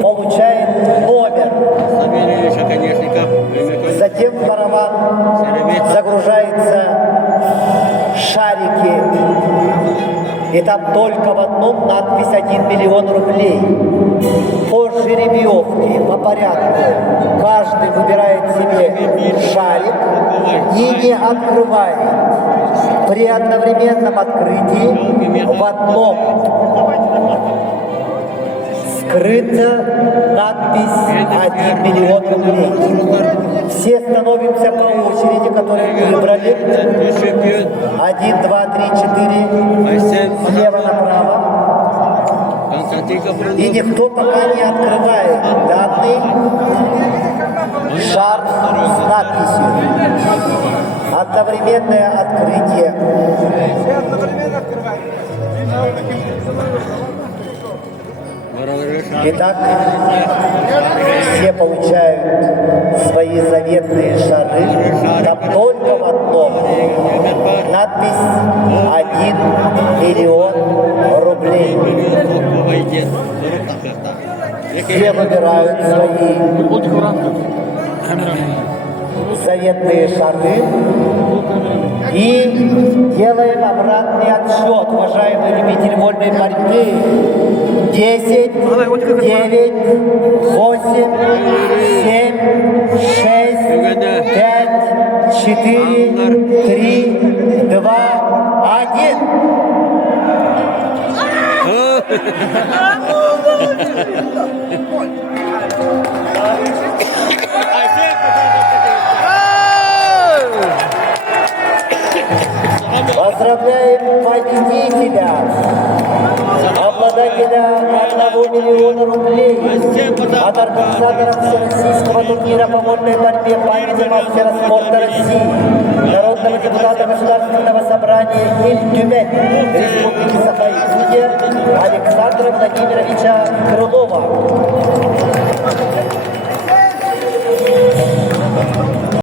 получает номер. Затем в караван загружаются шарики. И там только в одном надпись 1 миллион рублей. По жеребьевке, по порядку, каждый выбирает себе шарик и не открывает. При одновременном открытии в одном скрыта надпись 1 миллион рублей. Все становимся по очереди, которые выбрали. 1, 2, 3, 4. Слева направо. И никто пока не открывает данный шар с надписью. Одновременное открытие. Итак, все получают свои заветные шары. Там только в одном надпись 1 миллион рублей. Все выбирают свои заветные шары и делаем обратный отсчет, уважаемые любители вольной борьбы. 10, 9, 8, 7, 6, 5, 4, 3, 2, 1. Поздравляем победителя, обладателя 1 миллиона рублей от организаторов Всероссийского турнира по вольной борьбе памяти мастера спорта России, народного депутата Государственного собрания Иль-Тюмень Республики Саха-Якутия Александра Владимировича Крылова.